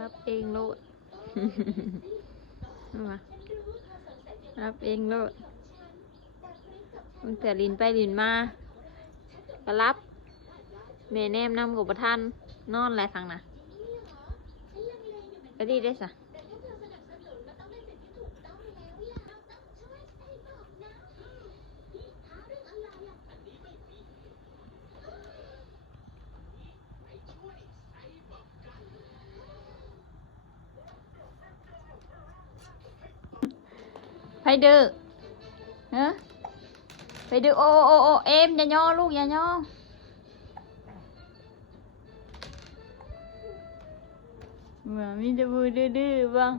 รับเองโลดมารับเองโลดมึงแต่ลินไปลินมาก็รับแม่แนมนำกับประทานนอนอะไรทางน่ะก็ดีได้สะ ไปดื้อเฮ้ไปดื้อโอโอโอเอ็มอย่าย่อลูกอย่าย่อเหมือนมีแต่มือดื้อๆบ้าง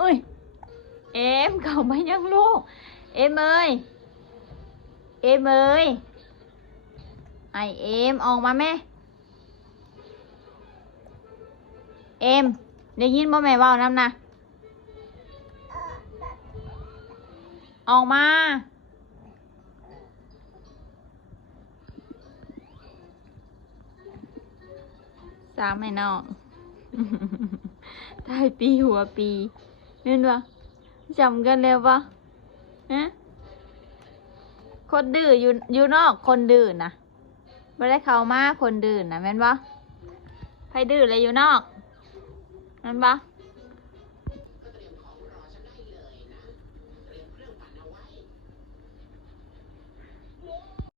อุ้ยเอ็มเขาไม่ยังลูก เอ็มเอ้ยเอ็มเอ้ยไอเอ็มออกมาแม่เอ็มได้ยินบ่แม่ว้าน้ำนะ ออกมา สามให้น้องตายปีหัวปีเห็นปะจำกันแล้วปะฮะคนดื้ออยู่อยู่นอกคนดื้อนะไม่ได้เข้ามาคนดื้อนะแม่นปะใครดื้อเลยอยู่นอกแม่นปะ